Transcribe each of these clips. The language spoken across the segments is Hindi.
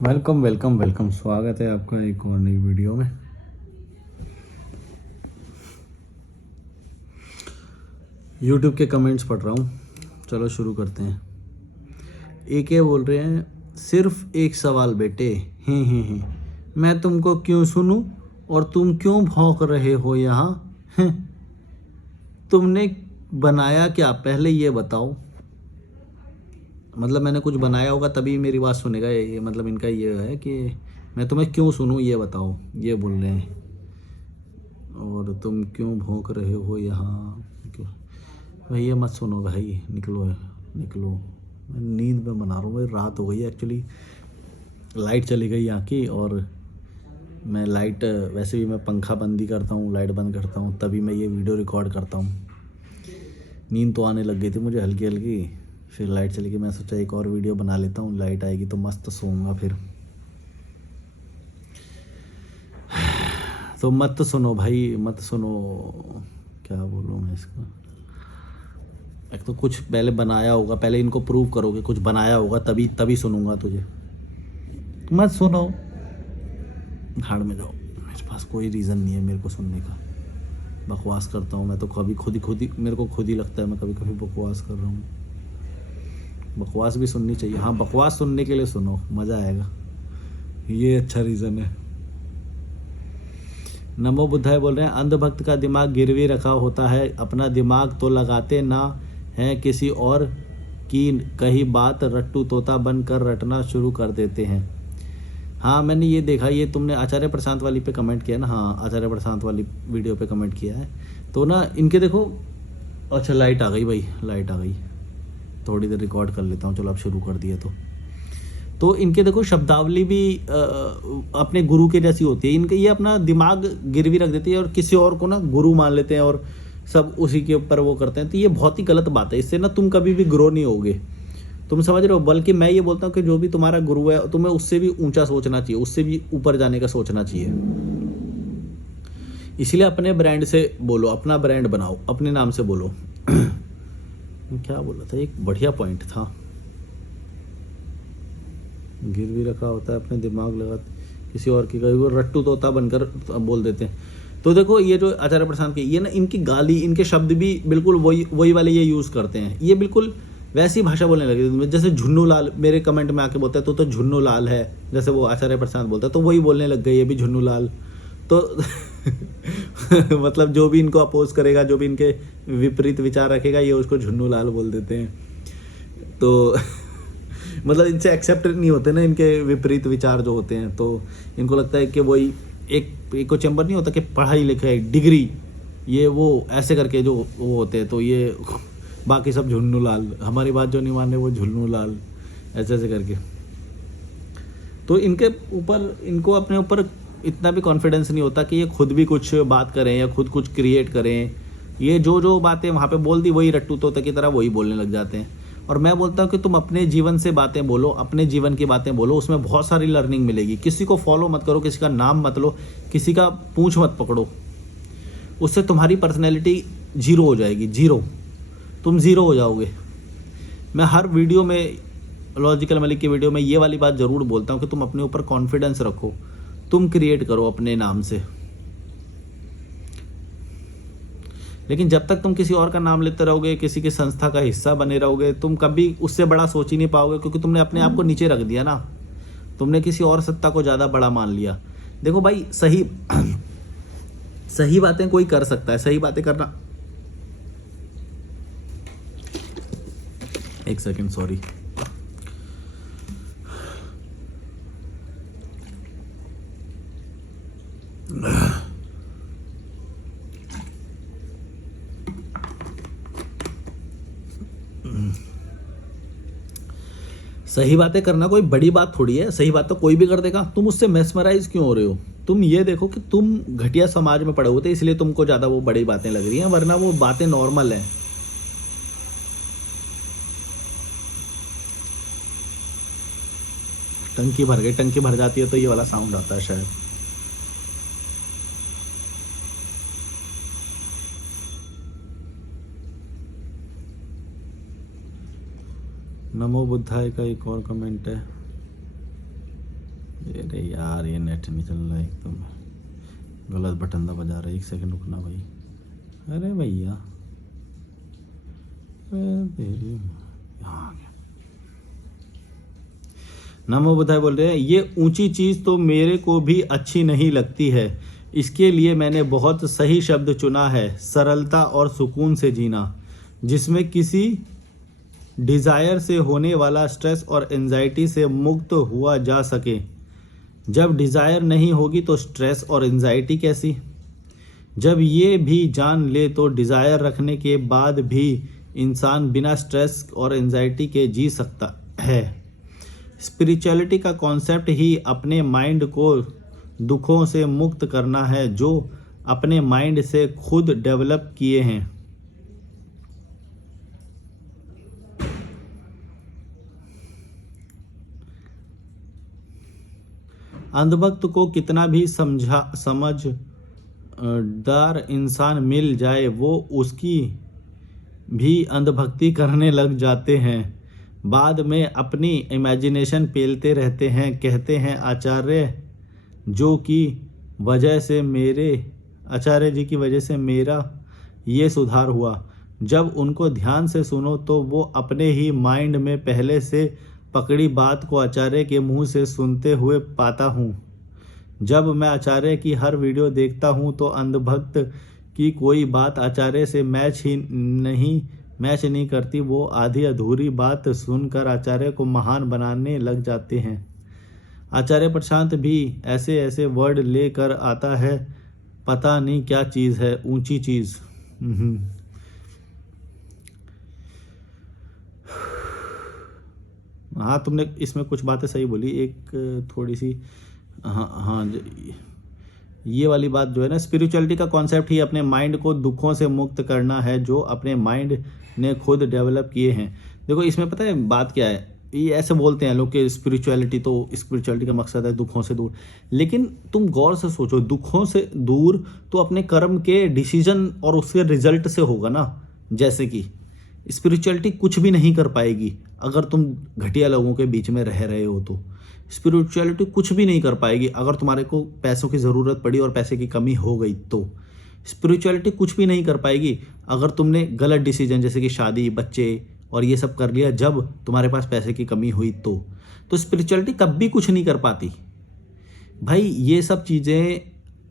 वेलकम वेलकम वेलकम, स्वागत है आपका एक और नई वीडियो में। यूट्यूब के कमेंट्स पढ़ रहा हूँ, चलो शुरू करते हैं। एक ये बोल रहे हैं, सिर्फ एक सवाल बेटे, ही मैं तुमको क्यों सुनूं और तुम क्यों भौंक रहे हो यहाँ, हैं? तुमने बनाया क्या पहले ये बताओ। मतलब मैंने कुछ बनाया होगा तभी मेरी बात सुनेगा, ये मतलब इनका ये है कि मैं तुम्हें क्यों सुनूं ये बताओ, ये बोल रहे हैं। और तुम क्यों भौंक रहे हो यहाँ, क्यों भाई ये मत सुनो भाई, निकलो निकलो। मैं नींद में बना रहा हूँ भाई, रात हो गई है एक्चुअली, लाइट चली गई यहाँ की। और मैं लाइट वैसे भी मैं पंखा बंद ही करता हूँ, लाइट बंद करता हूँ, तभी मैं ये वीडियो रिकॉर्ड करता हूँ। नींद तो आने लग गई थी मुझे हल्की हल्की, फिर लाइट चली गई। मैं सोचा एक और वीडियो बना लेता हूँ, लाइट आएगी तो मस्त सोऊंगा फिर। तो मत सुनो भाई, मत सुनो। क्या बोलूँ मैं इसका, एक तो कुछ पहले बनाया होगा, पहले इनको प्रूव करोगे कुछ बनाया होगा तभी तभी सुनूंगा तुझे। मत सुनो, भाड़ में जाओ, मेरे पास कोई रीज़न नहीं है मेरे को सुनने का। बकवास करता हूँ मैं तो, कभी खुद ही मेरे को खुद ही लगता है मैं कभी कभी बकवास कर रहा हूँ। बकवास भी सुननी चाहिए, हाँ बकवास सुनने के लिए सुनो, मज़ा आएगा, ये अच्छा रीज़न है। नमो बुद्धाय बोल रहे हैं, अंधभक्त का दिमाग गिरवी रखा होता है, अपना दिमाग तो लगाते ना है, किसी और की कही बात रट्टू तोता बनकर रटना शुरू कर देते हैं। हाँ मैंने ये देखा, ये तुमने आचार्य प्रशांत वाली पे कमेंट किया ना, हाँ आचार्य प्रशांत वाली वीडियो पे कमेंट किया है तो ना इनके देखो। अच्छा लाइट आ गई भाई, लाइट आ गई, थोड़ी देर रिकॉर्ड कर लेता हूँ, चलो अब शुरू कर दिया तो इनके देखो शब्दावली भी अपने गुरु के जैसी होती है। इनके ये अपना दिमाग गिरवी रख देती है और किसी और को ना गुरु मान लेते हैं और सब उसी के ऊपर वो करते हैं। तो ये बहुत ही गलत बात है, इससे ना तुम कभी भी ग्रो नहीं होगे, तुम समझ रहे हो। बल्कि मैं ये बोलता हूँ कि जो भी तुम्हारा गुरु है तुम्हें उससे भी ऊंचा सोचना चाहिए, उससे भी ऊपर जाने का सोचना चाहिए। इसलिए अपने ब्रांड से बोलो, अपना ब्रांड बनाओ, अपने नाम से बोलो। क्या बोला था, एक बढ़िया पॉइंट था, गिरवी रखा होता है अपने दिमाग लगा किसी और की, वो रट्टू तोता बनकर बोल देते हैं। तो देखो ये जो आचार्य प्रशांत की ये ना, इनकी गाली, इनके शब्द भी बिल्कुल वही वाले ये यूज़ करते हैं। ये बिल्कुल वैसी भाषा बोलने लगे, जैसे झुन्नू लाल मेरे कमेंट में आके बोलता है तो झुन्नू लाल है, जैसे वो आचार्य प्रशांत बोलता है तो वही बोलने लग गए ये भी झुन्नू लाल। तो मतलब जो भी इनको अपोज करेगा, जो भी इनके विपरीत विचार रखेगा, ये उसको झुन्नू लाल बोल देते हैं। तो मतलब इनसे एक्सेप्ट नहीं होते ना इनके विपरीत विचार जो होते हैं, तो इनको लगता है कि वही एक इको चैम्बर नहीं होता कि पढ़ाई लिखाई डिग्री ये वो ऐसे करके जो वो होते हैं, तो ये बाकी सब झुन्नू लाल, हमारी बात जो नहीं माने वो झुन्नू लाल, ऐसे ऐसे करके। तो इनके ऊपर, इनको अपने ऊपर इतना भी कॉन्फिडेंस नहीं होता कि ये खुद भी कुछ बात करें या खुद कुछ क्रिएट करें। ये जो बातें वहाँ पे बोल दी वही रट्टू तोता की तरह वही बोलने लग जाते हैं। और मैं बोलता हूँ कि तुम अपने जीवन से बातें बोलो, अपने जीवन की बातें बोलो, उसमें बहुत सारी लर्निंग मिलेगी। किसी को फॉलो मत करो, किसी का नाम मत लो, किसी का पूंछ मत पकड़ो, उससे तुम्हारी पर्सनैलिटी जीरो हो जाएगी, जीरो, तुम जीरो हो जाओगे। मैं हर वीडियो में, लॉजिकल मलिक की वीडियो में ये वाली बात ज़रूर बोलता हूँ कि तुम अपने ऊपर कॉन्फिडेंस रखो, तुम क्रिएट करो अपने नाम से। लेकिन जब तक तुम किसी और का नाम लेते रहोगे, किसी की संस्था का हिस्सा बने रहोगे, तुम कभी उससे बड़ा सोच ही नहीं पाओगे, क्योंकि तुमने अपने आप को नीचे रख दिया ना, तुमने किसी और सत्ता को ज़्यादा बड़ा मान लिया। देखो भाई, सही बातें कोई कर सकता है, सही बातें करना, एक सेकंड सॉरी, सही बातें करना कोई बड़ी बात थोड़ी है, सही बात तो कोई भी कर देगा। तुम उससे मेस्मराइज क्यों हो रहे हो? तुम ये देखो कि तुम घटिया समाज में पड़े होते इसलिए तुमको ज़्यादा वो बड़ी बातें लग रही हैं, वरना वो बातें नॉर्मल हैं। टंकी भर गई, टंकी भर जाती है तो ये वाला साउंड आता है शायद। नमो बुद्धाय का एक और कमेंट है, अरे यार ये नेट नहीं चल रहा है, एकदम गलत बटन दबा जा रहा है। 1 सेकंड रुकना भाई। अरे भैया तेरी यहाँ आ गया। नमो बुधाई बोल रहे हैं, ये ऊंची चीज़ तो मेरे को भी अच्छी नहीं लगती है। इसके लिए मैंने बहुत सही शब्द चुना है, सरलता और सुकून से जीना, जिसमें किसी डिज़ायर से होने वाला स्ट्रेस और एंजाइटी से मुक्त हुआ जा सके। जब डिज़ायर नहीं होगी तो स्ट्रेस और एंजाइटी कैसी? जब ये भी जान ले तो डिज़ायर रखने के बाद भी इंसान बिना स्ट्रेस और एंजाइटी के जी सकता है। स्पिरिचुअलिटी का कॉन्सेप्ट ही अपने माइंड को दुखों से मुक्त करना है, जो अपने माइंड से खुद डेवलप किए हैं। अंधभक्त को कितना भी समझदार इंसान मिल जाए, वो उसकी भी अंधभक्ति करने लग जाते हैं। बाद में अपनी इमेजिनेशन पेलते रहते हैं, कहते हैं आचार्य जी की वजह से मेरा ये सुधार हुआ। जब उनको ध्यान से सुनो तो वो अपने ही माइंड में पहले से पकड़ी बात को आचार्य के मुंह से सुनते हुए पाता हूँ। जब मैं आचार्य की हर वीडियो देखता हूँ तो अंधभक्त की कोई बात आचार्य से मैच नहीं करती। वो आधी अधूरी बात सुनकर आचार्य को महान बनाने लग जाते हैं। आचार्य प्रशांत भी ऐसे वर्ड लेकर आता है, पता नहीं क्या चीज़ है, ऊंची चीज़। हाँ, तुमने इसमें कुछ बातें सही बोली। एक थोड़ी सी हाँ ये वाली बात जो है ना, स्पिरिचुअलिटी का कॉन्सेप्ट ही अपने माइंड को दुखों से मुक्त करना है, जो अपने माइंड ने खुद डेवलप किए हैं। देखो इसमें पता है बात क्या है, ये ऐसे बोलते हैं लोग कि स्पिरिचुअलिटी का मकसद है दुखों से दूर। लेकिन तुम गौर से सोचो, दुखों से दूर तो अपने कर्म के डिसीजन और उसके रिजल्ट से होगा ना। जैसे कि स्पिरिचुअलिटी कुछ भी नहीं कर पाएगी अगर तुम घटिया लोगों के बीच में रह रहे हो। तो स्पिरिचुअलिटी कुछ भी नहीं कर पाएगी अगर तुम्हारे को पैसों की ज़रूरत पड़ी और पैसे की कमी हो गई। तो स्पिरिचुअलिटी कुछ भी नहीं कर पाएगी अगर तुमने गलत डिसीजन जैसे कि शादी, बच्चे और ये सब कर लिया जब तुम्हारे पास पैसे की कमी हुई। तो स्पिरिचुअलिटी कभी कुछ नहीं कर पाती भाई। ये सब चीज़ें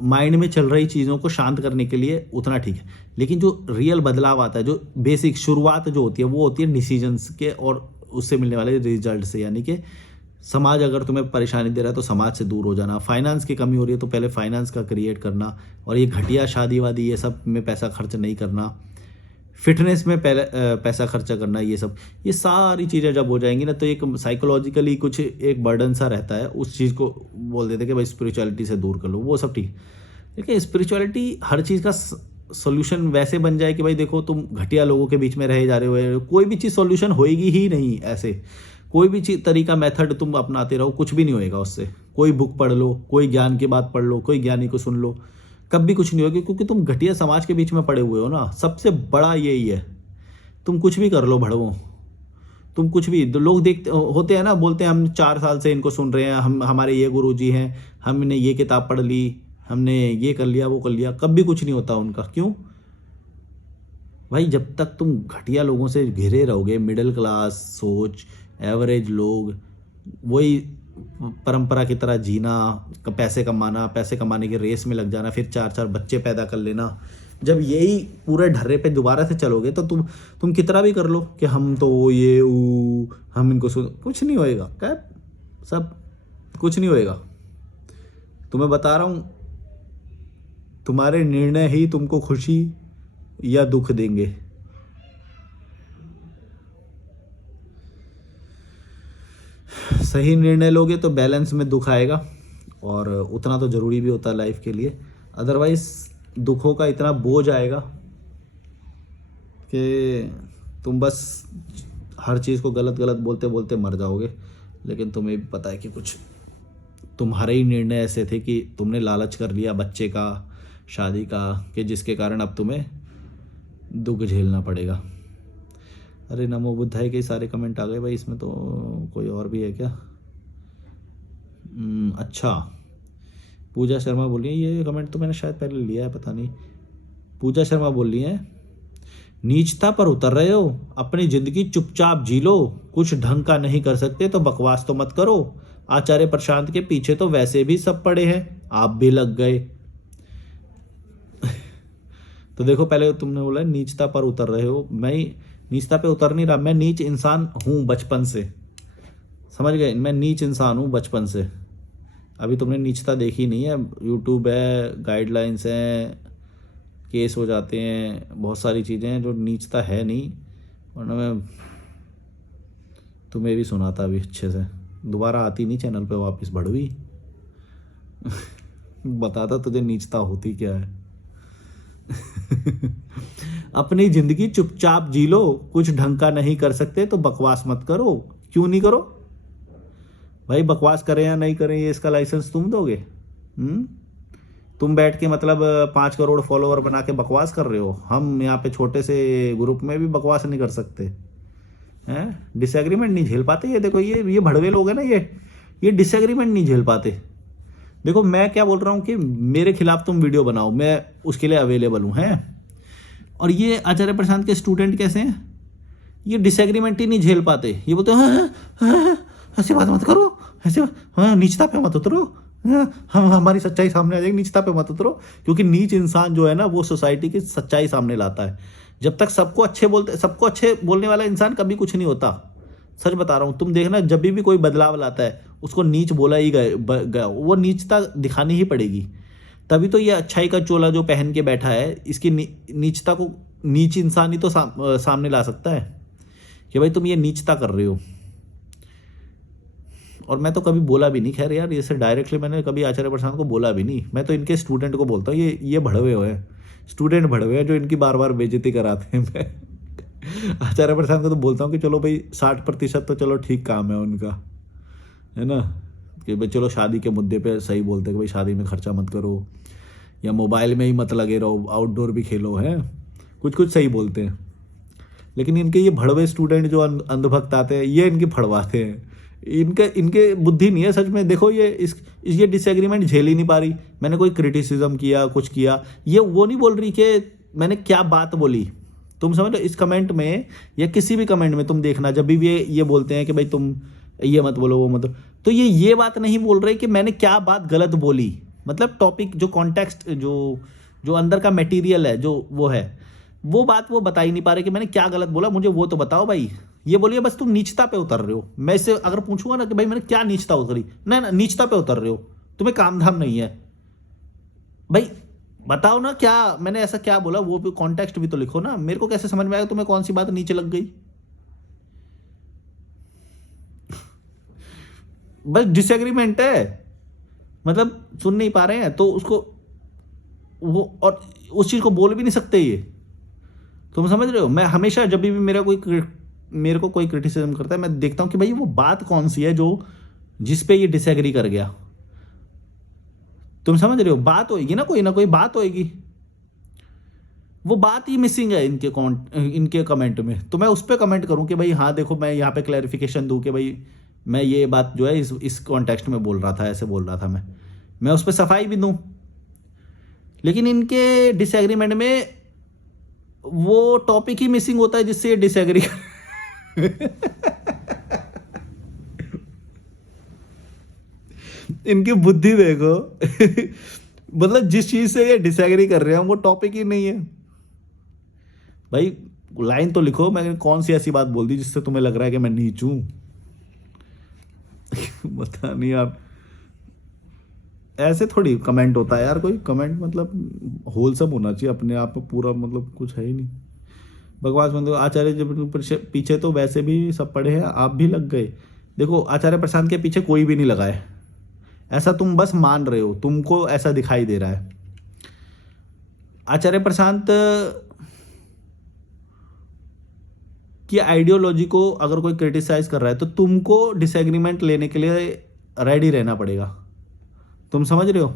माइंड में चल रही चीज़ों को शांत करने के लिए उतना ठीक है, लेकिन जो रियल बदलाव आता है, जो बेसिक शुरुआत जो होती है, वो होती है डिसीजंस के और उससे मिलने वाले रिजल्ट से। यानी कि समाज अगर तुम्हें परेशानी दे रहा है तो समाज से दूर हो जाना। फाइनेंस की कमी हो रही है तो पहले फाइनेंस का क्रिएट करना, और ये घटिया शादी वादी ये सब में पैसा खर्च नहीं करना, फिटनेस में पहले पैसा खर्चा करना, ये सारी चीज़ें जब हो जाएंगी ना तो एक साइकोलॉजिकली कुछ एक बर्डन सा रहता है, उस चीज़ को बोल देते कि भाई स्पिरिचुअलिटी से दूर कर लो, वो सब ठीक। देखिए स्पिरिचुअलिटी हर चीज़ का सोल्यूशन वैसे बन जाए कि भाई देखो तुम घटिया लोगों के बीच में रहे जा रहे हो, कोई भी चीज़ सोल्यूशन होएगी ही नहीं। ऐसे कोई भी चीज़ तरीका मेथड तुम अपनाते रहो, कुछ भी नहीं होएगा उससे। कोई बुक पढ़ लो, कोई ज्ञान की बात पढ़ लो, कोई ज्ञानी को सुन लो, कभी कुछ नहीं होगी, क्योंकि तुम घटिया समाज के बीच में पड़े हुए हो ना। सबसे बड़ा यही है, तुम कुछ भी कर लो भड़वो, तुम कुछ भी। लोग देखते होते हैं ना, बोलते हैं हम 4 साल से इनको सुन रहे हैं, हमारे ये गुरुजी हैं, हमने ये किताब पढ़ ली, हमने ये कर लिया वो कर लिया, कभी कुछ नहीं होता उनका। क्यों भाई? जब तक तुम घटिया लोगों से घिरे रहोगे, मिडिल क्लास सोच, एवरेज लोग, वही परंपरा की तरह जीना, पैसे कमाने की रेस में लग जाना, फिर 4 बच्चे पैदा कर लेना, जब यही पूरे ढर्रे पे दोबारा से चलोगे तो तुम कितना भी कर लो कि हम तो हम इनको सुन, कुछ नहीं होएगा। क्या सब कुछ नहीं होएगा। तुम्हें बता रहा हूँ, तुम्हारे निर्णय ही तुमको खुशी या दुख देंगे। सही निर्णय लोगे तो बैलेंस में दुख आएगा, और उतना तो ज़रूरी भी होता है लाइफ के लिए। अदरवाइज दुखों का इतना बोझ आएगा कि तुम बस हर चीज़ को गलत बोलते बोलते मर जाओगे। लेकिन तुम्हें भी पता है कि कुछ तुम्हारे ही निर्णय ऐसे थे कि तुमने लालच कर लिया बच्चे का, शादी का, कि जिसके कारण अब तुम्हें दुख झेलना पड़ेगा। अरे नमो बुद्धाय के सारे कमेंट आ गए भाई। इसमें तो कोई और भी है क्या? अच्छा, पूजा शर्मा बोल रही है, ये कमेंट तो मैंने शायद पहले लिया है, पता नहीं। पूजा शर्मा बोल रही है, नीचता पर उतर रहे हो, अपनी जिंदगी चुपचाप जी लो, कुछ ढंग का नहीं कर सकते तो बकवास तो मत करो। आचार्य प्रशांत के पीछे तो वैसे भी सब पड़े हैं, आप भी लग गए। तो देखो, पहले तुमने बोला नीचता पर उतर रहे हो, मैं नीचता पे उतर नहीं रहा, मैं नीच इंसान हूँ बचपन से, समझ गए, मैं नीच इंसान हूँ बचपन से। अभी तुमने नीचता देखी नहीं है, यूट्यूब है, गाइडलाइंस हैं, केस हो जाते हैं, बहुत सारी चीज़ें हैं जो नीचता है नहीं, वरना मैं तुम्हें भी सुनाता अभी अच्छे से। दोबारा आती नहीं चैनल पे वापस बढ़वी। बताता तुझे नीचता होती क्या है। अपनी जिंदगी चुपचाप जी लो, कुछ ढंग का नहीं कर सकते तो बकवास मत करो। क्यों नहीं करो भाई? बकवास करें या नहीं करें, ये इसका लाइसेंस तुम दोगे? तुम बैठ के मतलब 5 करोड़ फॉलोवर बना के बकवास कर रहे हो, हम यहाँ पे छोटे से ग्रुप में भी बकवास नहीं कर सकते हैं? डिसएग्रीमेंट नहीं झेल पाते ये। देखो ये भड़वे लोग हैं ना, ये डिसएग्रीमेंट नहीं झेल पाते। देखो मैं क्या बोल रहा हूँ कि मेरे खिलाफ तुम वीडियो बनाओ, मैं उसके लिए अवेलेबल हूँ, हैं? और ये आचार्य प्रशांत के स्टूडेंट कैसे हैं? ये डिसएग्रीमेंट ही नहीं झेल पाते। ये बोलते हैं ऐसी बात मत करो, ऐसे नीचता पे मत उतरो, हम हमारी सच्चाई सामने आ जाएगी, नीचता पे मत उतरो। क्योंकि नीच इंसान जो है ना, वो सोसाइटी की सच्चाई सामने लाता है। जब तक सबको अच्छे बोलने वाला इंसान कभी कुछ नहीं होता। सच बता रहा हूँ, तुम देखना, जब भी कोई बदलाव लाता है उसको नीच बोला ही गया, वो नीचता दिखानी ही पड़ेगी। तभी तो ये अच्छाई का चोला जो पहन के बैठा है, इसकी नीचता को नीच इंसान ही तो सामने ला सकता है कि भाई तुम ये नीचता कर रहे हो। और मैं तो कभी बोला भी नहीं, खैर यार, ये से डायरेक्टली मैंने कभी आचार्य प्रशांत को बोला भी नहीं। मैं तो इनके स्टूडेंट को बोलता हूँ, ये भड़वे हुए हैं, स्टूडेंट भड़वे हैं जो इनकी बार बार बेइज्जती कराते हैं। मैं आचार्य प्रशांत को तो बोलता हूँ कि चलो भाई 60% तो चलो ठीक काम है उनका, है ना, कि भाई चलो शादी के मुद्दे पे सही बोलते हैं कि भाई शादी में खर्चा मत करो, या मोबाइल में ही मत लगे रहो, आउटडोर भी खेलो, है, कुछ सही बोलते हैं। लेकिन इनके ये भड़वे स्टूडेंट जो अंधभक्त आते हैं, ये इनकी फड़वाते हैं। इनके बुद्धि नहीं है सच में। देखो ये डिसएग्रीमेंट झेल ही नहीं पा रही। मैंने कोई क्रिटिसिज्म किया, कुछ किया, ये वो नहीं बोल रही कि मैंने क्या बात बोली। तुम समझ लो, इस कमेंट में या किसी भी कमेंट में तुम देखना, जब भी ये बोलते हैं कि भाई तुम ये मत बोलो, वो मत, तो ये बात नहीं बोल रहे कि मैंने क्या बात गलत बोली। मतलब टॉपिक जो कॉन्टेक्स्ट जो अंदर का मटेरियल है, जो वो है, वो बात वो बता ही नहीं पा रहे कि मैंने क्या गलत बोला, मुझे वो तो बताओ भाई। ये बोलिए बस तुम नीचता पे उतर रहे हो। मैं इससे अगर पूछूंगा ना कि भाई मैंने क्या नीचता उतरी, ना नीचता पे उतर रहे हो, तुम्हें काम धाम नहीं है भाई, बताओ ना क्या मैंने ऐसा क्या बोला, वो भी कॉन्टेक्स्ट भी तो लिखो ना। मेरे को कैसे समझ में आएगा तुम्हें कौन सी बात नीचे लग गई? बस डिसएग्रीमेंट है, मतलब सुन नहीं पा रहे हैं तो उसको वो, और उस चीज को बोल भी नहीं सकते ये। तुम समझ रहे हो? मैं हमेशा जब भी मेरे को कोई क्रिटिसिज्म करता है, मैं देखता हूं कि भाई वो बात कौन सी है जो जिस पे ये डिसएग्री कर गया। तुम समझ रहे हो? बात होएगी ना कोई बात होएगी, वो बात ही मिसिंग है इनके कमेंट में। तो मैं उस पर कमेंट करूं कि भाई हाँ देखो, मैं यहाँ पे क्लैरिफिकेशन दूं कि भाई मैं ये बात जो है इस कॉन्टेक्स्ट में बोल रहा था, ऐसे बोल रहा था मैं उस पर सफाई भी दूं। लेकिन इनके डिसएग्रीमेंट में वो टॉपिक ही मिसिंग होता है जिससे ये डिसएग्री इनकी बुद्धि देखो। मतलब जिस चीज से ये डिसएग्री कर रहे हैं वो टॉपिक ही नहीं है। भाई लाइन तो लिखो, मैंने कौन सी ऐसी बात बोल दी जिससे तुम्हें लग रहा है कि मैं नीच हूं? बता नहीं यार, ऐसे थोड़ी कमेंट होता है यार। कोई कमेंट मतलब होलसम होना चाहिए अपने आप में, पूरा मतलब कुछ है ही नहीं, बकवास। मतलब आचार्य जब पीछे तो वैसे भी सब पड़े हैं, आप भी लग गए। देखो आचार्य प्रशांत के पीछे कोई भी नहीं लगा है, ऐसा तुम बस मान रहे हो, तुमको ऐसा दिखाई दे रहा है। आचार्य प्रशांत की आइडियोलॉजी को अगर कोई क्रिटिसाइज कर रहा है तो तुमको डिसएग्रीमेंट लेने के लिए रेडी रहना पड़ेगा। तुम समझ रहे हो?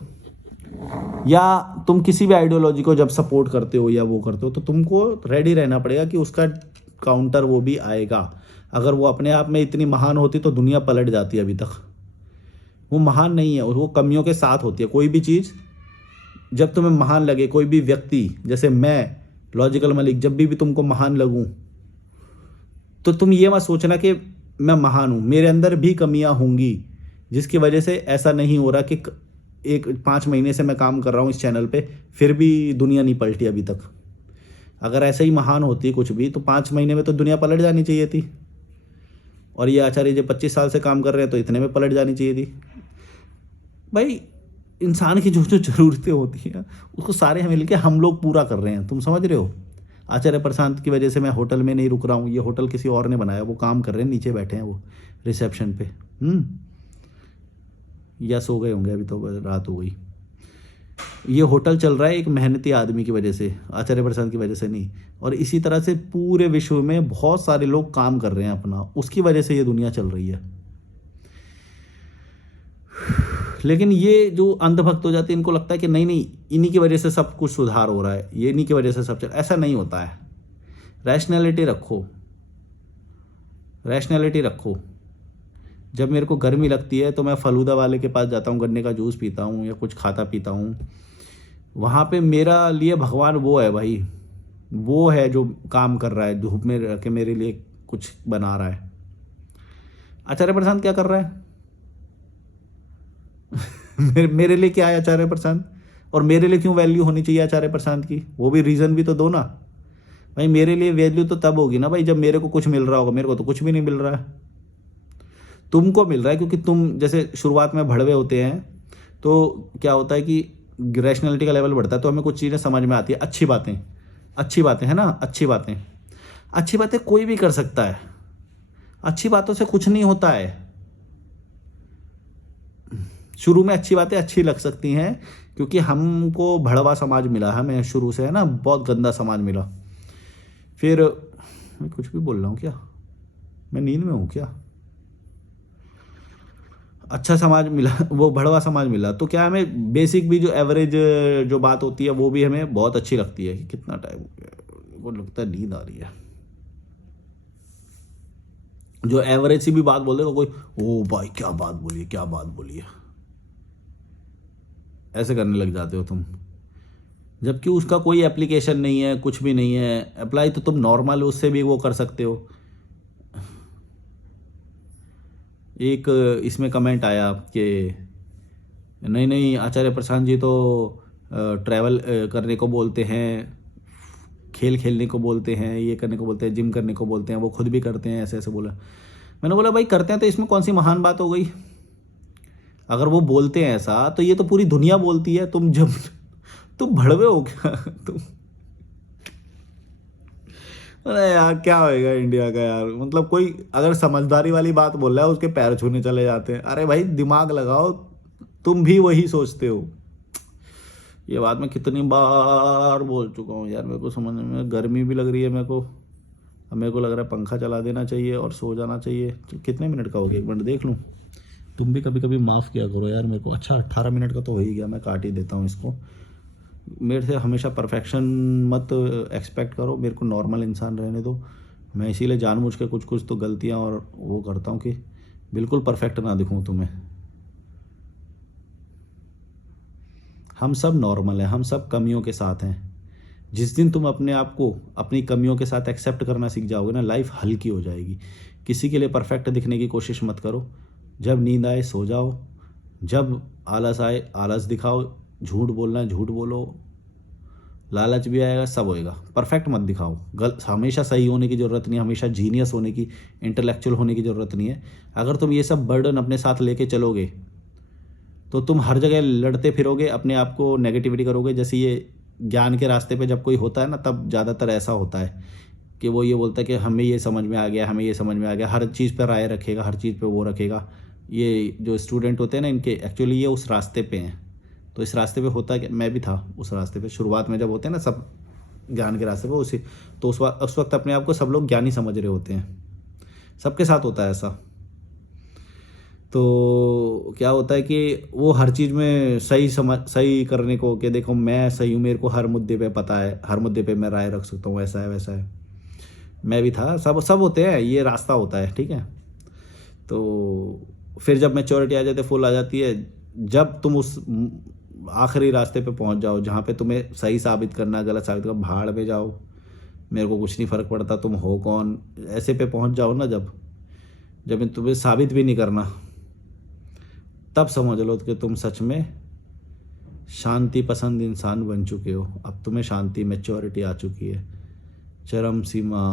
या तुम किसी भी आइडियोलॉजी को जब सपोर्ट करते हो या वो करते हो तो तुमको रेडी रहना पड़ेगा कि उसका काउंटर वो भी आएगा। अगर वो अपने आप में इतनी महान होती तो दुनिया पलट जाती अभी तक। वो महान नहीं है, और वो कमियों के साथ होती है। कोई भी चीज़ जब तुम्हें महान लगे, कोई भी व्यक्ति, जैसे मैं लॉजिकल मलिक जब भी तुमको महान लगूं, तो तुम ये मत सोचना कि मैं महान हूँ, मेरे अंदर भी कमियां होंगी जिसकी वजह से ऐसा नहीं हो रहा कि एक 5 महीने से मैं काम कर रहा हूँ इस चैनल पे, फिर भी दुनिया नहीं पलटी अभी तक। अगर ऐसे ही महान होती कुछ भी तो 5 महीने में तो दुनिया पलट जानी चाहिए थी। और ये आचार्य जी 25 साल से काम कर रहे हैं तो इतने में पलट जानी चाहिए थी। भाई इंसान की जो जो ज़रूरतें होती हैं उसको सारे हम मिलके हम लोग पूरा कर रहे हैं, तुम समझ रहे हो। आचार्य प्रशांत की वजह से मैं होटल में नहीं रुक रहा हूँ, ये होटल किसी और ने बनाया, वो काम कर रहे हैं, नीचे बैठे हैं वो रिसेप्शन पे। या सो गए होंगे, अभी तो रात हो गई। ये होटल चल रहा है एक मेहनती आदमी की वजह से, आचार्य प्रशांत की वजह से नहीं। और इसी तरह से पूरे विश्व में बहुत सारे लोग काम कर रहे हैं अपना, उसकी वजह से ये दुनिया चल रही है। लेकिन ये जो अंधभक्त हो जाते हैं, इनको लगता है कि नहीं नहीं इन्हीं की वजह से सब कुछ सुधार हो रहा है, ये इन्हीं की वजह से सब चल, ऐसा नहीं होता है। रैशनैलिटी रखो, रैशनैलिटी रखो। जब मेरे को गर्मी लगती है तो मैं फलूदा वाले के पास जाता हूँ, गन्ने का जूस पीता हूँ या कुछ खाता पीता हूँ। वहाँ पे मेरा लिए भगवान वो है भाई, वो है जो काम कर रहा है, धूप में रह के मेरे लिए कुछ बना रहा है। आचार्य प्रशांत क्या कर रहा है? मेरे लिए क्या है आचार्य प्रशांत, और मेरे लिए क्यों वैल्यू होनी चाहिए आचार्य प्रशांत की? वो भी रीज़न भी तो दो ना भाई। मेरे लिए वैल्यू तो तब होगी ना भाई जब मेरे को कुछ मिल रहा होगा, मेरे को तो कुछ भी नहीं मिल रहा है। तुमको मिल रहा है क्योंकि तुम जैसे शुरुआत में भड़वे होते हैं तो क्या होता है कि रैशनैलिटी का लेवल बढ़ता है, तो हमें कुछ चीज़ें समझ में आती है, अच्छी बातें है ना, अच्छी बातें कोई भी कर सकता है, अच्छी बातों से कुछ नहीं होता है। शुरू में अच्छी बातें अच्छी लग सकती हैं क्योंकि हमको भड़वा समाज मिला, हमें शुरू से है ना बहुत गंदा समाज मिला। फिर मैं कुछ भी बोल रहा हूँ क्या, मैं नींद में हूँ क्या? अच्छा समाज मिला, वो भड़वा समाज मिला, तो क्या हमें बेसिक भी जो एवरेज जो बात होती है वो भी हमें बहुत अच्छी लगती है कि कितना टाइम हो गया, वो लगता है नींद आ रही है। जो एवरेज सी भी बात बोल देगा कोई, ओ भाई क्या बात बोली है, ऐसे करने लग जाते हो तुम, जबकि उसका कोई एप्लीकेशन नहीं है, कुछ भी नहीं है। अप्लाई तो तुम नॉर्मल उससे भी वो कर सकते हो। एक इसमें कमेंट आया कि नहीं नहीं आचार्य प्रशांत जी तो ट्रैवल करने को बोलते हैं, खेल खेलने को बोलते हैं, ये करने को बोलते हैं, जिम करने को बोलते हैं, वो खुद भी करते हैं, ऐसे ऐसे बोला। मैंने बोला भाई करते हैं तो इसमें कौन सी महान बात हो गई? अगर वो बोलते हैं ऐसा तो ये तो पूरी दुनिया बोलती है। तुम भड़वे हो क्या तुम? अरे यार क्या होएगा इंडिया का यार, मतलब कोई अगर समझदारी वाली बात बोल रहा है उसके पैर छूने चले जाते हैं। अरे भाई दिमाग लगाओ, तुम भी वही सोचते हो। ये बात मैं कितनी बार बोल चुका हूँ यार, मेरे को समझ में गर्मी भी लग रही है मेरे को। अब मेरे को लग रहा है पंखा चला देना चाहिए और सो जाना चाहिए। तो कितने मिनट का हो गया, 1 मिनट देख लूँ। तुम भी कभी कभी माफ़ किया करो यार मेरे को। अच्छा 18 मिनट का तो हो ही गया, मैं काट ही देता हूँ इसको। मेरे से हमेशा परफेक्शन मत एक्सपेक्ट करो, मेरे को नॉर्मल इंसान रहने दो। मैं इसीलिए जानबूझ के कुछ कुछ तो गलतियाँ और वो करता हूँ कि बिल्कुल परफेक्ट ना दिखूँ तुम्हें। हम सब नॉर्मल हैं, हम सब कमियों के साथ हैं। जिस दिन तुम अपने आप को अपनी कमियों के साथ एक्सेप्ट करना सीख जाओगे ना, लाइफ हल्की हो जाएगी। किसी के लिए परफेक्ट दिखने की कोशिश मत करो। जब नींद आए सो जाओ, जब आलस आए आलस दिखाओ, झूठ बोलना है झूठ बोलो, लालच भी आएगा, सब होएगा। परफेक्ट मत दिखाओ। हमेशा सही होने की ज़रूरत नहीं है, हमेशा जीनियस होने की, इंटेलेक्चुअल होने की ज़रूरत नहीं है। अगर तुम ये सब बर्डन अपने साथ लेके चलोगे तो तुम हर जगह लड़ते फिरोगे, अपने आप को नेगेटिविटी करोगे। जैसे ये ज्ञान के रास्ते पे जब कोई होता है ना, तब ज़्यादातर ऐसा होता है कि वो ये बोलता है कि हमें ये समझ में आ गया, हमें ये समझ में आ गया, हर चीज़ पर राय रखेगा, हर चीज़ पे वो रखेगा। ये जो स्टूडेंट होते हैं ना, इनके एक्चुअली ये उस रास्ते पे हैं। तो इस रास्ते पे होता है कि मैं भी था उस रास्ते पे, शुरुआत में जब होते हैं ना सब ज्ञान के रास्ते पे, उसी तो उस वक्त अपने आप को सब लोग ज्ञानी समझ रहे होते हैं। सबके साथ होता है ऐसा। तो क्या होता है कि वो हर चीज़ में सही करने को, कि देखो मैं सही हूँ, मेरे को हर मुद्दे पे पता है, हर मुद्दे पे मैं राय रख सकता हूँ, ऐसा है वैसा है। मैं भी था, सब होते हैं, ये रास्ता होता है, ठीक है। तो फिर जब मैच्योरिटी आ जाती है, फुल आ जाती है, जब तुम उस आखिरी रास्ते पे पहुंच जाओ जहाँ पे तुम्हें सही साबित करना है, गलत साबित करना, भाड़ में जाओ, मेरे को कुछ नहीं फ़र्क पड़ता तुम हो कौन, ऐसे पे पहुंच जाओ ना, जब जब तुम्हें साबित भी नहीं करना, तब समझ लो कि तुम सच में शांति पसंद इंसान बन चुके हो। अब तुम्हें शांति, मैच्योरिटी आ चुकी है, चरम सीमा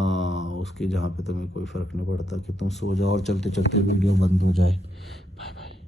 उसकी, जहाँ पे तुम्हें कोई फ़र्क नहीं पड़ता कि तुम सो जाओ और चलते चलते वीडियो बंद हो जाए। Bye bye.